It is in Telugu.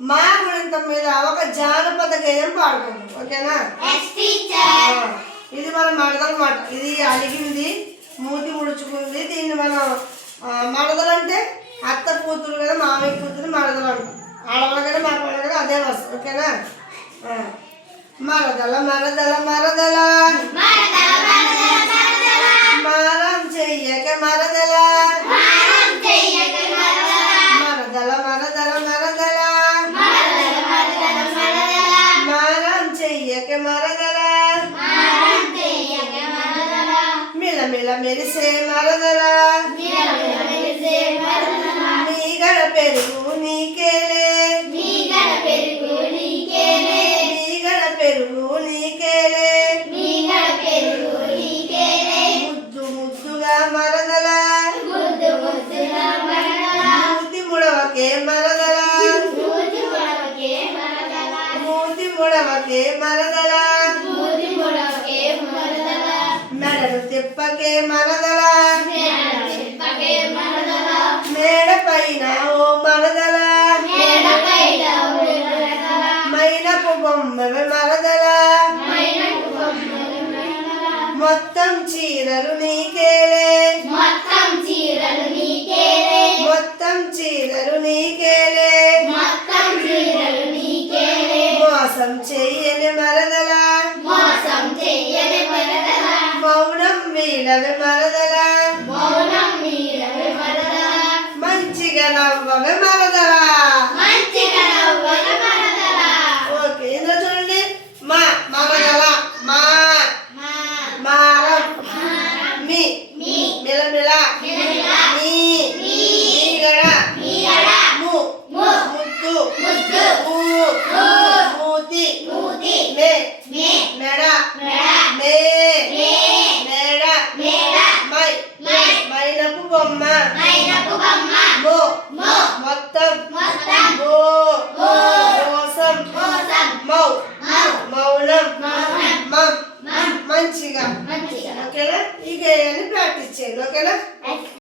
మా గుణింతం మీద ఒక జానపద గేయం పాడుకుందాం. ఓకేనా? ఇది మన మడదలన్నమాట. ఇది అలిగింది, మూతి ముడుచుకుంది. దీన్ని మనం మడదలు అంటే అత్త కూతురు కదా, మామయ్య కూతురు మడదలు అంటాం. ఆడవాళ్ళ కదా మగవాళ్ళ కదా అదే వస్తుంది. ఓకేనా? మరదల మరదల మరదల మారం చెయ్యక మరదల మరదల మరదల మరదల మారం చెయ్యక మరదల మిలమిల మెరిసే మరదల మీగడ పెరుగు నీకేలే మీగడ పెరుగు నీకేలే ముద్దు ముద్దుగా మరదల మూతి ముడవకే మరదల మూతి ముడవకే మరదల మెడలు తిప్పకే మరదల మేడ పైన ఓ మరదల మైనపు బొమ్మవి మరదల మొత్తం చీరలు నీకేలే మొత్తం చీరలు నీకేలే మోసం చెయ్యని మరదల మౌనం వీడవి మరదల మంచిగా నవ్వవి మరదల. ఓకే, ఇందులో చూడండి. మా మరదల మా మారం మీ మిలమిల మీ మీగడ ము ముద్దు మూతి మే మెడ మే మేడ మై మైనపు బొమ్మ మో మొత్తం